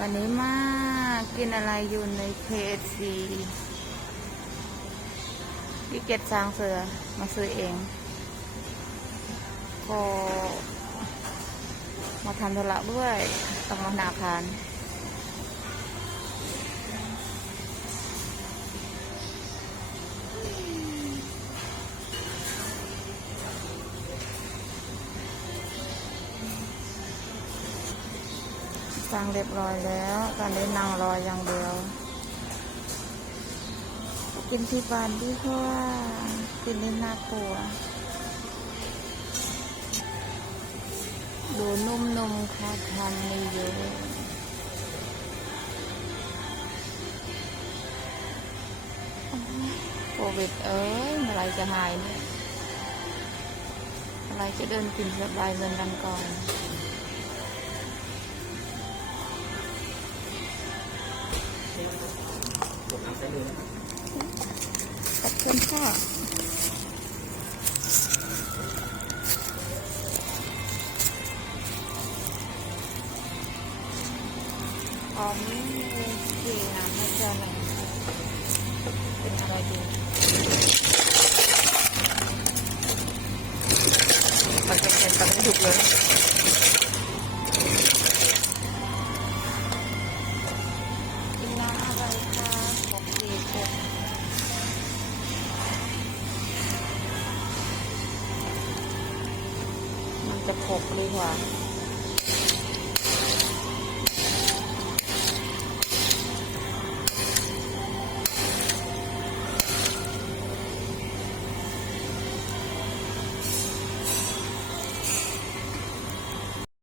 วันนี้มากินอะไรอยู่ใน KFC พี่เกตสร้างเสือมาซื้อเองก็มาทำธุระด้วยต้องมาธนาคาร สั่งเรียบร้อยแล้ว ตอนนี้นั่งรออย่างเดียว กินที่บ้านดีกว่ากินนี่น่ากลัว ดูนุ่มๆค่ะทำไม่เยอะโควิดเอ้ยเมื่อไรจะหายเนี่ยเมื่อไรจะเดินกินสบายเหมือนกันก่อน คุณค่ะอ๋อไม่ดีนะไม่เจออะไรเป็นอะไรดีมันจะเป็นแบบไม่ถูกเลย จะขบเลยว่า